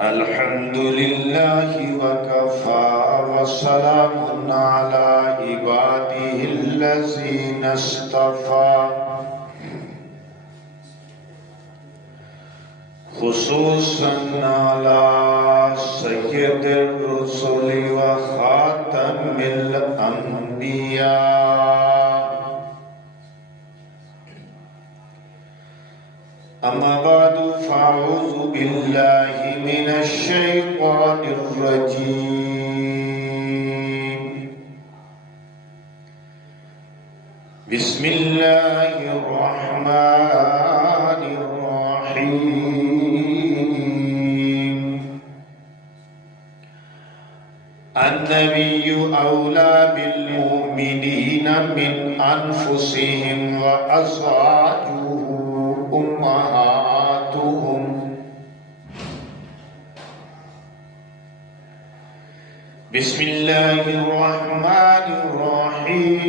الحمد لله وكفى وسلام على عباده الذين اصطفى خصوصا على سيد الرسل وخاتم الأنبياء. أما بعد فأعوذ بالله من الشيطان الرجيم. بسم الله الرحمن الرحيم. النبي أولى بالمؤمنين من أنفسهم وأزواجه أمهاتهم. بسم الله الرحمن الرحيم.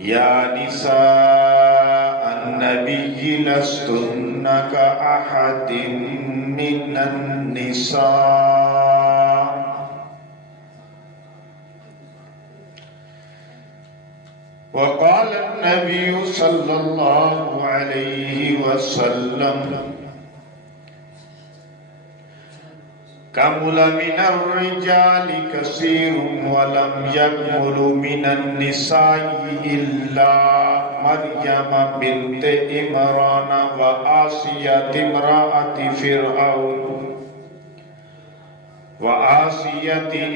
يا نساء النبي لستن كأحد من النساء. وقال النبي صلى الله عليه وسلم: كمل من الرجال كثير ولم يكمل من النساء إلا مريم بنت عمران وآسية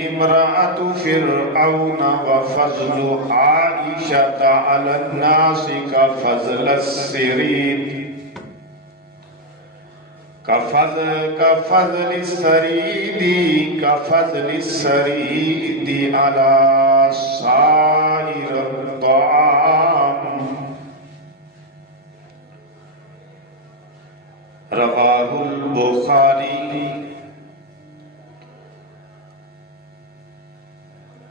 امرأة فرعون وفضل عائشة على الناس كفضل السريد على سائر الطعام. رواه البخاری.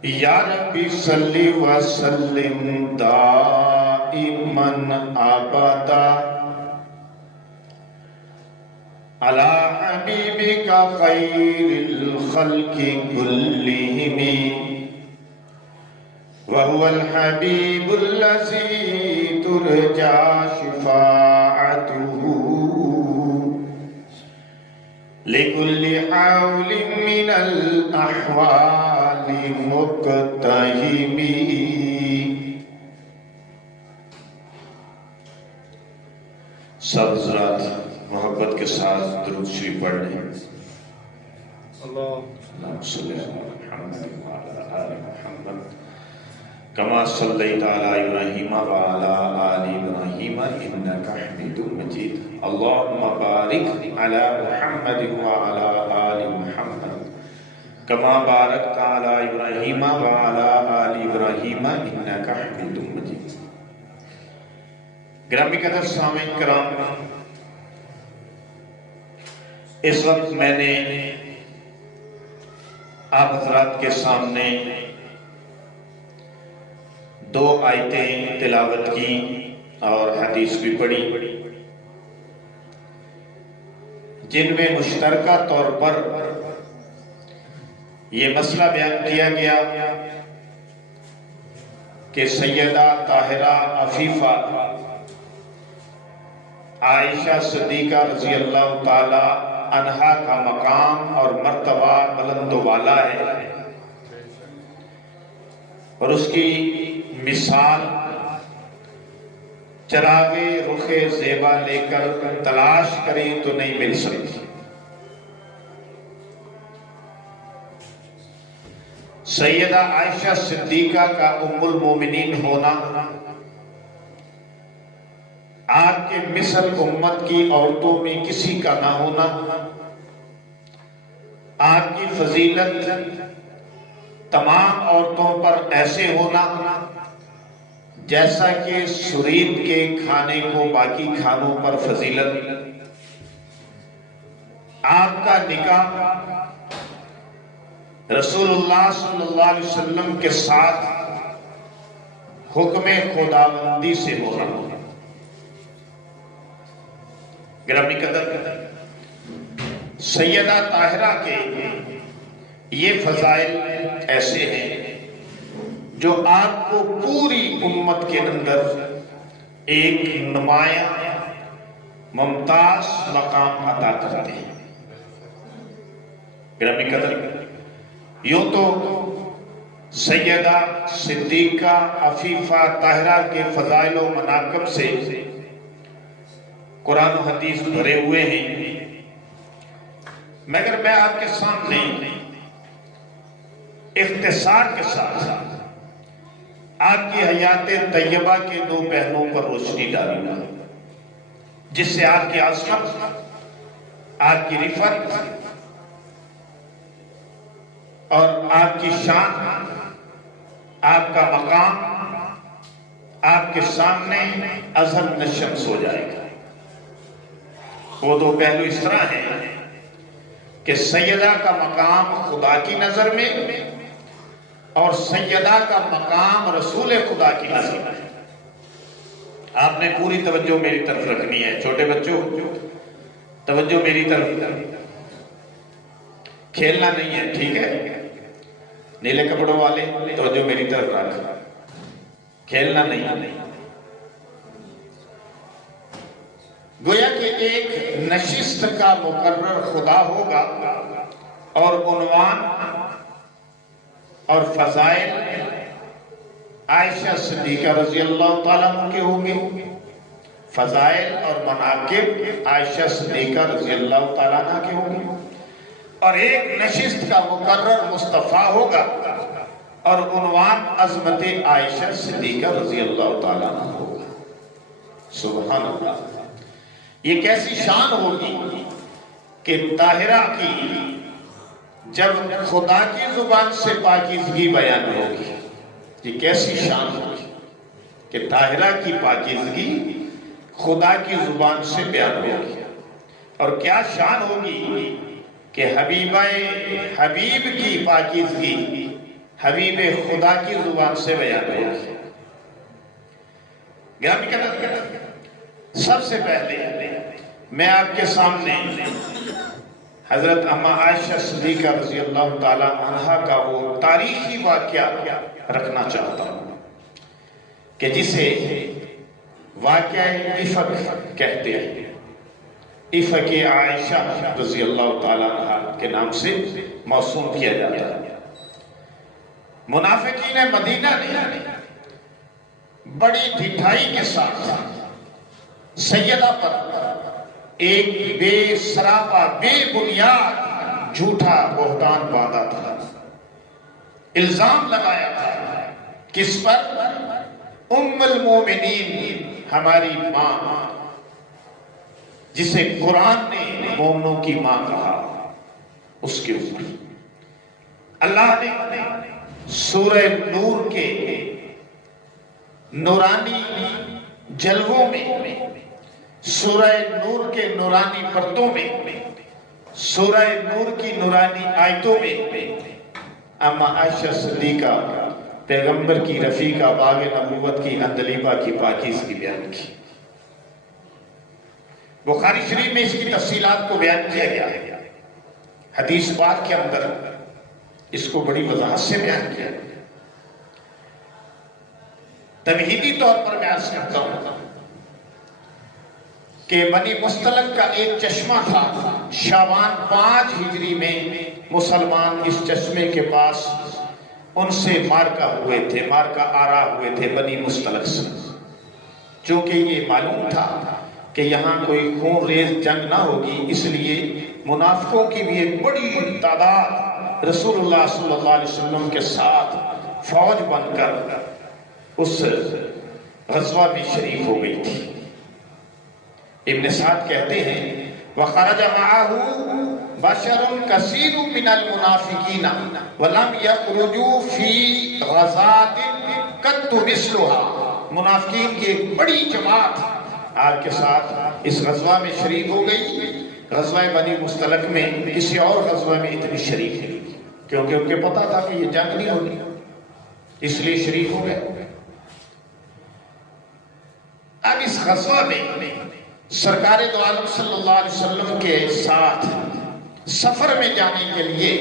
یا ربی صلی وسلم دائما ابدا على حبيبك خير الخلق كلهم، وهو الحبيب الذي ترجى شفاعته لكل حول من الأحوال مقتحم. سب حضرات محبت کے ساتھ درود شریف پڑھ لیں. اللہم صلی علی محمد وعلی آل محمد کما صلیت علی ابراہیم وعلی آل ابراہیم انک حمید مجید. اللہم بارک علی محمد وعلی آل محمد کما بارکت علی ابراہیم وعلی آل ابراہیم انک حمید مجید. گرامی قدر سامعین کرام، اس وقت میں نے آپ حضرات کے سامنے دو آیتیں تلاوت کی اور حدیث بھی پڑھی، جن میں مشترکہ طور پر یہ مسئلہ بیان کیا گیا کہ سیدہ طاہرہ عفیفہ عائشہ صدیقہ رضی اللہ تعالی عنہا کا مقام اور مرتبہ بلند و بالا ہے، اور اس کی مثال چراغ رخ زیبا لے کر تلاش کریں تو نہیں مل سکتی. سیدہ عائشہ صدیقہ کا ام المومنین ہونا آپ کے مثل امت کی عورتوں میں کسی کا نہ ہونا، آپ کی فضیلت تمام عورتوں پر ایسے ہونا جیسا کہ سرید کے کھانے کو باقی کھانوں پر فضیلت. آپ کا نکاح رسول اللہ صلی اللہ علیہ وسلم کے ساتھ حکم خداوندی سے ہو رہا. گرامی قدر، سیدہ طاہرہ کے یہ فضائل ایسے ہیں جو آپ کو پوری امت کے اندر ایک نمایاں ممتاز مقام عطا کرتے ہیں۔ گرامی قدر، یوں تو سیدہ صدیقہ عفیفہ طاہرہ کے فضائل و مناقب سے قرآن و حدیث بھرے ہوئے ہیں، مگر میں آپ کے سامنے اختصار کے ساتھ آپ کی حیات طیبہ کے دو پہلوؤں پر روشنی ڈالوں گا، جس سے آپ کی عظمت، آپ کی رفعت اور آپ کی شان، آپ کا مقام آپ کے سامنے اظہر نشمس ہو جائے گا۔ وہ دو پہلو اس طرح ہیں کہ سیدہ کا مقام خدا کی نظر میں اور سیدہ کا مقام رسول خدا کی نظر میں۔ آپ نے پوری توجہ میری طرف رکھنی ہے، چھوٹے بچوں توجہ میری طرف، کھیلنا نہیں ہے، ٹھیک ہے؟ نیلے کپڑوں والے توجہ میری طرف رکھ، کھیلنا نہیں۔ گویا کہ ایک نشست کا مقرر خدا ہوگا اور عنوان اور فضائل عائشہ صدیقہ رضی اللہ تعالیٰ عنہ کے ہوں گے، فضائل اور مناقب عائشہ صدیقہ رضی اللہ تعالیٰ عنہ کے ہوں گے، اور ایک نشست کا مقرر مصطفیٰ ہوگا اور عنوان عظمت عائشہ صدیقہ رضی اللہ تعالیٰ عنہ ہوگا۔ سبحان اللہ، یہ کیسی شان ہوگی کہ طاہرہ کی جب خدا کی زبان سے پاکیزگی بیان ہوگی، یہ کیسی شان ہوگی کہ طاہرہ کی پاکیزگی خدا کی زبان سے بیان ہوگی، اور کیا شان ہوگی کہ حبیب کی پاکیزگی حبیب خدا کی زبان سے بیان ہوگی۔ گرامی قدر، سب سے پہلے میں آپ کے سامنے حضرت اما عائشہ صدیقہ رضی اللہ تعالیٰ عنہ کا وہ تاریخی واقعہ رکھنا چاہتا ہوں کہ جسے واقعہ افق کہتے ہیں، افق عائشہ رضی اللہ تعالیٰ عنہ کے نام سے موسوم کیا جاتا ہے۔ منافقین مدینہ نے بڑی ڈھٹائی کے ساتھ سیدہ پر ایک بے سراپا بے بنیاد جھوٹا بہتان باندھا تھا، الزام لگایا تھا۔ کس پر؟ ام المومنین، ہماری ماں، جسے قرآن نے مومنوں کی ماں کہا، اس کے اوپر اللہ نے سورہ نور کے نورانی جلووں میں، سورہ نور کے نورانی پرتوں میں، سورہ نور کی نورانی آیتوں میں اما عائشہ صدیقہ پیغمبر کی رفیقہ باغ نبوت کی اندلیبہ کی پاکیزگی بیان کی۔ بخاری شریف میں اس کی تفصیلات کو بیان کیا گیا ہے، حدیث پاک کے اندر اس کو بڑی وضاحت سے بیان کیا گیا۔ تمہیدی طور پر میں عرض کرتا ہوں کہ بنی مستلق کا ایک چشمہ تھا، شعبان 5 ہجری میں مسلمان اس چشمے کے پاس ان سے مارکا ہوئے تھے، مارکا آرا ہوئے تھے بنی مستلق سے، چونکہ یہ معلوم تھا کہ یہاں کوئی خون ریز جنگ نہ ہوگی، اس لیے منافقوں کی بھی ایک بڑی تعداد رسول اللہ صلی اللہ علیہ وسلم کے ساتھ فوج بن کر اس غزوہ میں شریک ہو گئی تھی۔ ابن سعد کہتے ہیں وَخَرَجَ مَعَهُ بَشَرٌ كَثِيرٌ مِنَ الْمُنَافِقِينَ وَلَمْ يَخْرُجُوا فِي غَزَاةٍ قَطُّ مِثْلُهَا، منافقین کی ایک بڑی جماعت آپ کے ساتھ اس غزوہ میں شریک ہو گئی۔ غزوہ بنی مستلق میں کسی اور غزوہ میں اتنی شریک نہیں، کیونکہ ان کے پتا تھا کہ یہ جنگ نہیں ہونی، اس لیے شریک ہو گئے۔ اب اس غزوہ میں سرکار دو عالم صلی اللہ علیہ وسلم کے ساتھ سفر میں جانے کے لیے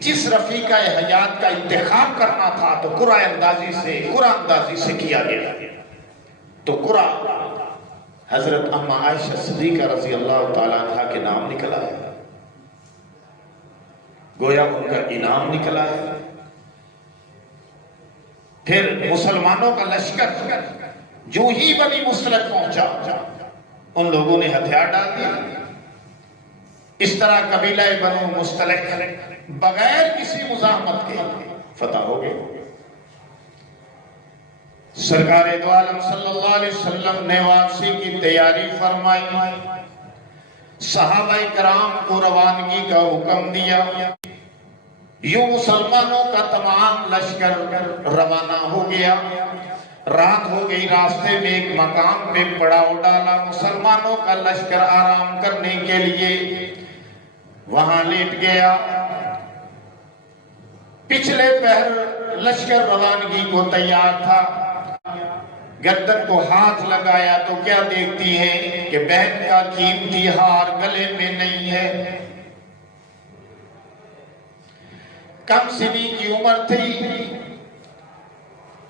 جس رفیقہ حیات کا انتخاب کرنا تھا تو قرآن اندازی سے کیا گیا. تو قرآن حضرت اما عائشہ صدیقہ رضی اللہ تعالیٰ عنہ کے نام نکلا ہے، گویا ان کا انعام نکلا ہے. پھر مسلمانوں کا لشکر جو ہی بنی مستلق پہنچا ان لوگوں نے ہتھیار ڈال دیا. اس طرح قبیلہ بنو مستلق بغیر کسی مزاحمت کے فتح ہو گئے. سرکار دو عالم صلی اللہ علیہ وسلم نے واپسی کی تیاری فرمائی، صحابہ کرام کو روانگی کا حکم دیا. یوں مسلمانوں کا تمام لشکر روانہ ہو گیا. رات ہو گئی، راستے میں ایک مقام پہ پڑاؤ ڈالا. مسلمانوں کا لشکر آرام کرنے کے لیے وہاں لیٹ گیا. پچھلے پہر لشکر روانگی کو تیار تھا. گردن کو ہاتھ لگایا تو کیا دیکھتی ہیں کہ بہن کا قیمتی ہار گلے میں نہیں ہے. کم سنی کی عمر تھی،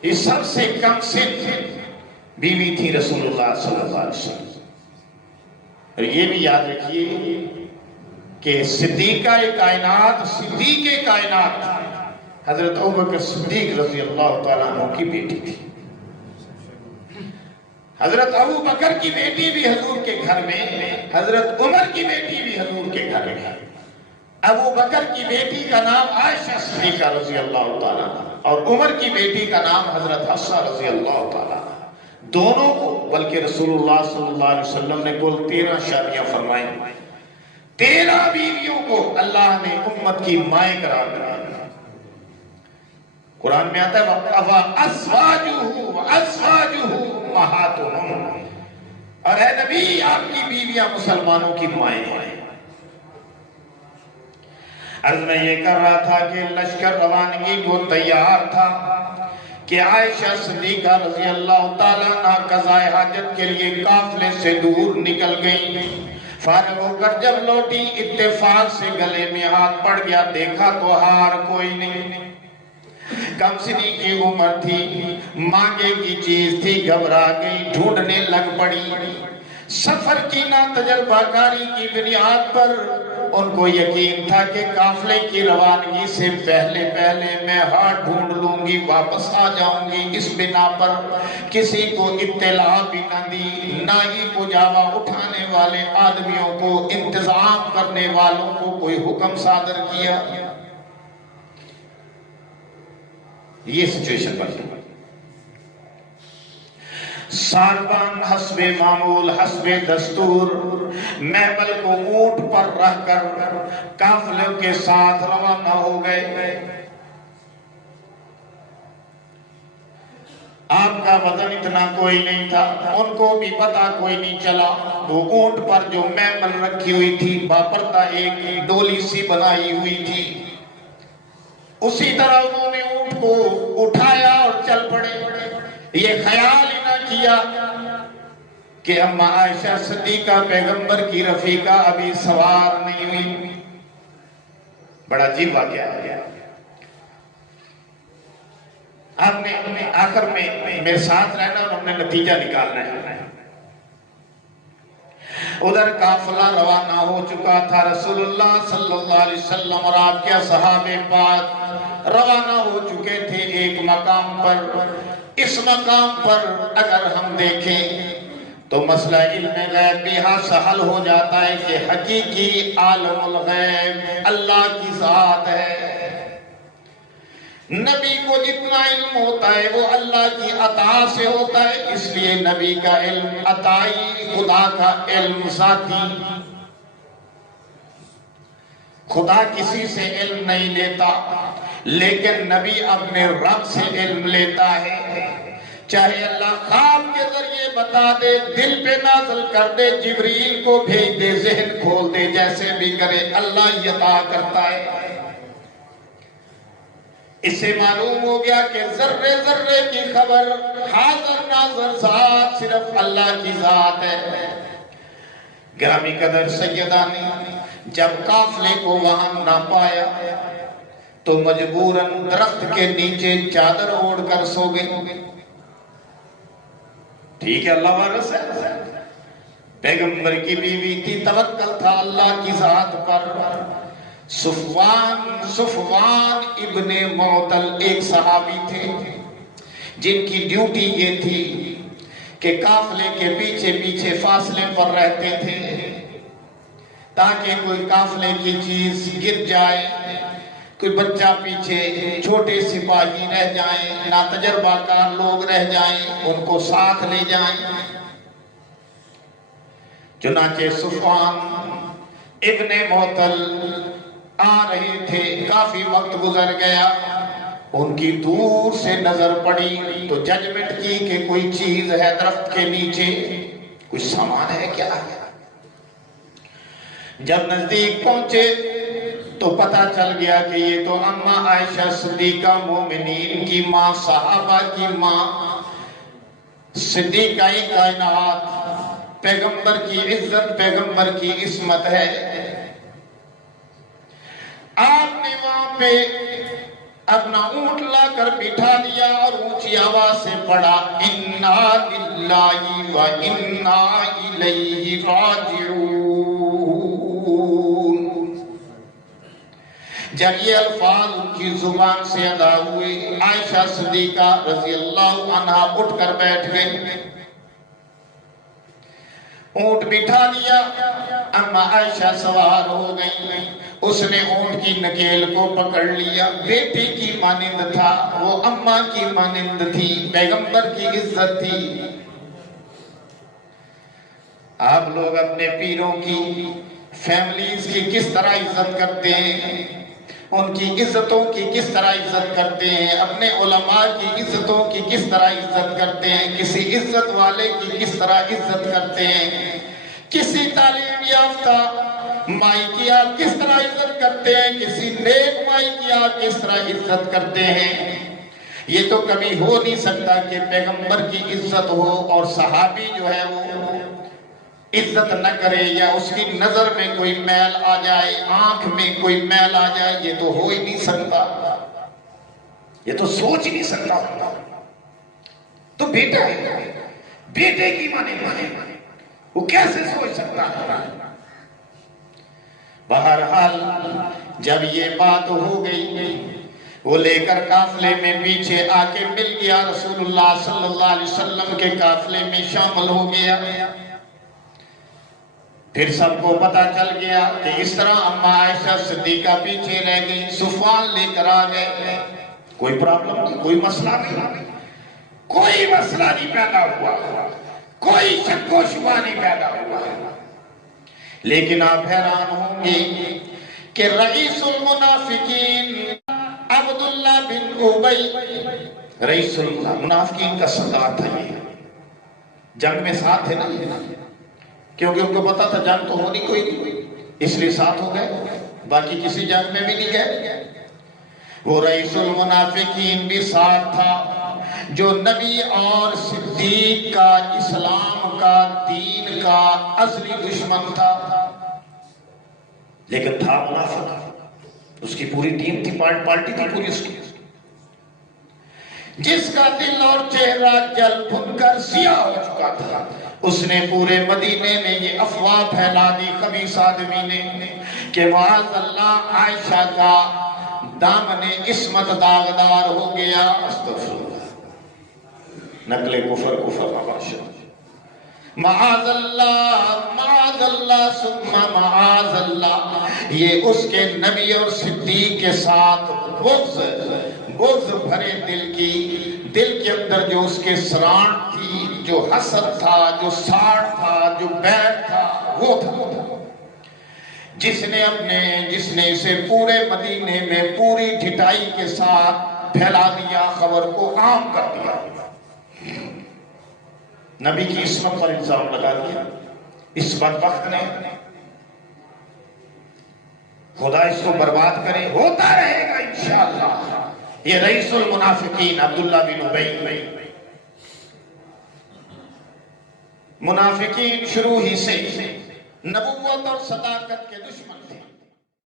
یہ سب سے کم سن بیوی تھی رسول اللہ صلی اللہ علیہ وسلم. اور یہ بھی یاد رکھیے کہ صدیق کائنات حضرت ابوبکر صدیق رضی اللہ تعالیٰ عنہ کی بیٹی تھی. حضرت ابو بکر کی بیٹی بھی حضور کے گھر میں، حضرت عمر کی بیٹی بھی حضور کے گھر میں. ابو بکر کی بیٹی کا نام عائشہ صدیقہ رضی اللہ تعالیٰ اور عمر کی بیٹی کا نام حضرت حفصہ رضی اللہ تعالیٰ. دونوں کو بلکہ رسول اللہ صلی اللہ علیہ وسلم نے کل 13 شادیاں فرمائیں. 13 بیویوں کو اللہ نے امت کی مائیں قرار دیا. قرآن میں آتا ہے وَأَزْوَاجُهُ أُمَّهَاتُهُمْ، اور اے نبی آپ کی بیویاں مسلمانوں کی مائیں ہیں. عرض میں یہ کر رہا تھا کہ لشکر روانگی کو تیار تھا کہ عائشہ صدیقہ رضی اللہ تعالیٰ عنہ قضائے حاجت کے لیے قافلے سے دور نکل گئی. فارغ ہو کر جب لوٹی اتفاق سے گلے میں ہاتھ پڑ گیا. دیکھا تو ہار کوئی نہیں. کم سنی کی عمر تھی، مانگے کی چیز تھی. گھبرا گئی، ڈھونڈنے لگ پڑی. سفر کی نا تجربہ کاری کی بنیاد پر ان کو یقین تھا کہ قافلے کی روانگی سے پہلے میں ہار ڈھونڈ لوں گی، واپس آ جاؤں گی. اس بنا پر کسی کو اطلاع بھی نہ دی، نہ ہی پجاوا اٹھانے والے آدمیوں کو، انتظام کرنے والوں کو کوئی حکم صادر کیا. یہ سچویشن بنتی. ساربان حسب معمول، حسب دستور محمل کو اونٹ پر رہ کر قافلوں کے ساتھ روانہ ہو گئے. آپ کا وزن اتنا کوئی نہیں تھا، ان کو بھی پتا کوئی نہیں چلا. وہ اونٹ پر جو محمل رکھی ہوئی تھی باپردہ ایک ڈولی سی بنائی ہوئی تھی، اسی طرح انہوں نے اونٹ کو اٹھایا اور چل پڑے. یہ خیال ہی نہ کیا کہ اما عائشہ صدیقہ پیغمبر کی رفیقہ ابھی سوار نہیں ہوئی. بڑا عجیب واقعہ ہے. آپ نے آخر میں میرے ساتھ رہنا اور ہم نے نتیجہ نکالنا ہے. ادھر قافلہ روانہ ہو چکا تھا. رسول اللہ صلی اللہ علیہ وسلم اور آپ کے صحابہ پاک روانہ ہو چکے تھے ایک مقام پر. اس مقام پر اگر ہم دیکھیں تو مسئلہ علم غیب بھی حل ہو جاتا ہے کہ حقیقی عالم الغیب اللہ کی ذات ہے. نبی کو جتنا علم ہوتا ہے وہ اللہ کی عطا سے ہوتا ہے. اس لیے نبی کا علم عطائی، خدا کا علم ذاتی. خدا کسی سے علم نہیں لیتا، لیکن نبی اپنے رب سے علم لیتا ہے. چاہے اللہ خواب کے ذریعے بتا دے، دل پہ نازل کر دے، جبریل کو بھیج دے، ذہن کھول دے، جیسے بھی کرے اللہ عطا کرتا ہے. اس سے معلوم ہو گیا کہ ذرے ذرے کی خبر حاضر ناظر ذات صرف اللہ کی ذات ہے. گرامی قدر سیدہ نے جب قافلے کو وہاں نہ پایا تو مجبوراً درخت کے نیچے چادر اوڑھ کر سو گئے. ٹھیک ہے، اللہ وارث ہے، پیغمبر کی بیوی تھی، توکل تھا اللہ کی ذات پر. صفوان ابن معطل ایک صحابی تھے جن کی ڈیوٹی یہ تھی کہ قافلے کے پیچھے پیچھے فاصلے پر رہتے تھے تاکہ کوئی قافلے کی چیز گر جائے، کوئی بچہ پیچھے، چھوٹے سپاہی رہ جائیں، ناتجربہ کار لوگ رہ جائیں، ان کو ساتھ لے جائیں. چنانچہ صفوان ابن معطل آ رہے تھے، کافی وقت گزر گیا، ان کی دور سے نظر پڑی تو ججمنٹ کی کہ کوئی چیز ہے درخت کے نیچے، کچھ سامان ہے کیا. جب نزدیک پہنچے تو پتہ چل گیا کہ یہ تو اماں عائشہ صدیقہ مومنین کی ماں، صحابہ کی ماں، صدیقہ کائنات، پیغمبر کی عزت، پیغمبر کی عصمت ہے. آپ نے وہاں پہ اپنا اونٹ لا کر بٹھا دیا اور اونچی آواز سے پڑھا اِنَّا لِلَّهِ وَإِنَّا إِلَيْهِ رَاجِعُونَ. جب یہ الفاظ ان کی زبان سے ادا ہوئے، عائشہ صدیقہ رضی اللہ عنہا اٹھ کر بیٹھ گئے، اونٹ بٹھا دیا، اما عائشہ سوار ہو گئی. اس نے اونٹ کی نکیل کو پکڑ لیا، بیٹی کی مانند تھا، وہ اماں کی مانند تھی، پیغمبر کی عزت تھی. آپ لوگ اپنے پیروں کی، فیملیز کی کس طرح عزت کرتے ہیں، ان کی عزتوں کی کس طرح عزت کرتے ہیں، اپنے علماء کی عزتوں کی کس طرح عزت کرتے ہیں، کسی عزت والے کی کس طرح عزت کرتے ہیں، کسی تعلیم یافتہ مائی کی آپ کس طرح عزت کرتے ہیں، کسی نیک مائی کی آپ کس طرح عزت کرتے ہیں. یہ تو کبھی ہو نہیں سکتا کہ پیغمبر کی عزت ہو اور صحابی جو ہے وہ عزت نہ کرے یا اس کی نظر میں کوئی میل آ جائے، آنکھ میں کوئی میل آ جائے. یہ تو ہو ہی نہیں سکتا، یہ تو سوچ ہی نہیں سکتا. تو بیٹا ہے، بیٹے کی مانے وہ کیسے سوچ سکتا ہے. بہرحال جب یہ بات ہو گئی، وہ لے کر قافلے میں پیچھے آ کے مل گیا، رسول اللہ صلی اللہ علیہ وسلم کے قافلے میں شامل ہو گیا. پھر سب کو پتا چل گیا کہ اس طرح اماں عائشہ صدیقہ پیچھے رہ گئی، صفوان لے کر آ گئے. کوئی پرابلم نہیں، کوئی مسئلہ نہیں، کوئی مسئلہ نہیں پیدا ہوا، کوئی شک و شبہ نہیں پیدا ہوا. لیکن آپ حیران ہوں گے کہ رئیس المنافقین عبداللہ بن ابی، رئیس المنافقین کا سردار تھا. یہ جنگ میں ساتھ تھے نا، کیونکہ ان کو پتا تھا جنگ تو ہونی کوئی نہیں، اس لیے ساتھ ہو گئے، باقی کسی جنگ میں بھی نہیں گئے. وہ رئیس المنافقین بھی ساتھ تھا، جو نبی اور صدیق کا، اسلام کا، دین کا اصلی دشمن تھا، لیکن تھا منافق. اس کی پوری ٹیم تھی، پارٹی تھی پوری اس کی، جس کا دل اور چہرہ جل بھن کر سیاہ ہو چکا تھا. اس نے پورے مدینے میں یہ افواہ پھیلا دی خبیث آدمی نے کہ معاذ اللہ عائشہ کا دامن عصمت داغدار ہو گیا. استغفر اللہ، نقل کفر معاذ اللہ، معاذ اللہ ثم معاذ اللہ. یہ اس کے نبی اور صدیق کے ساتھ بغض بھرے دل کے اندر جو اس کے سرانٹ تھی، جو حسد تھا، جو ساڑ تھا، جو بیٹ تھا، وہ تھا جس نے اسے پورے مدینے میں پوری ڈھٹائی کے ساتھ پھیلا دیا، خبر کو عام کر دیا، نبی کی عصمت پر الزام لگا دیا. اس بدبخت نے، خدا اس کو برباد کرے، ہوتا رہے گا انشاءاللہ. یہ رئیس المنافقین عبداللہ بن ابی، منافقین شروع ہی سے نبوت اور صداقت کے دشمن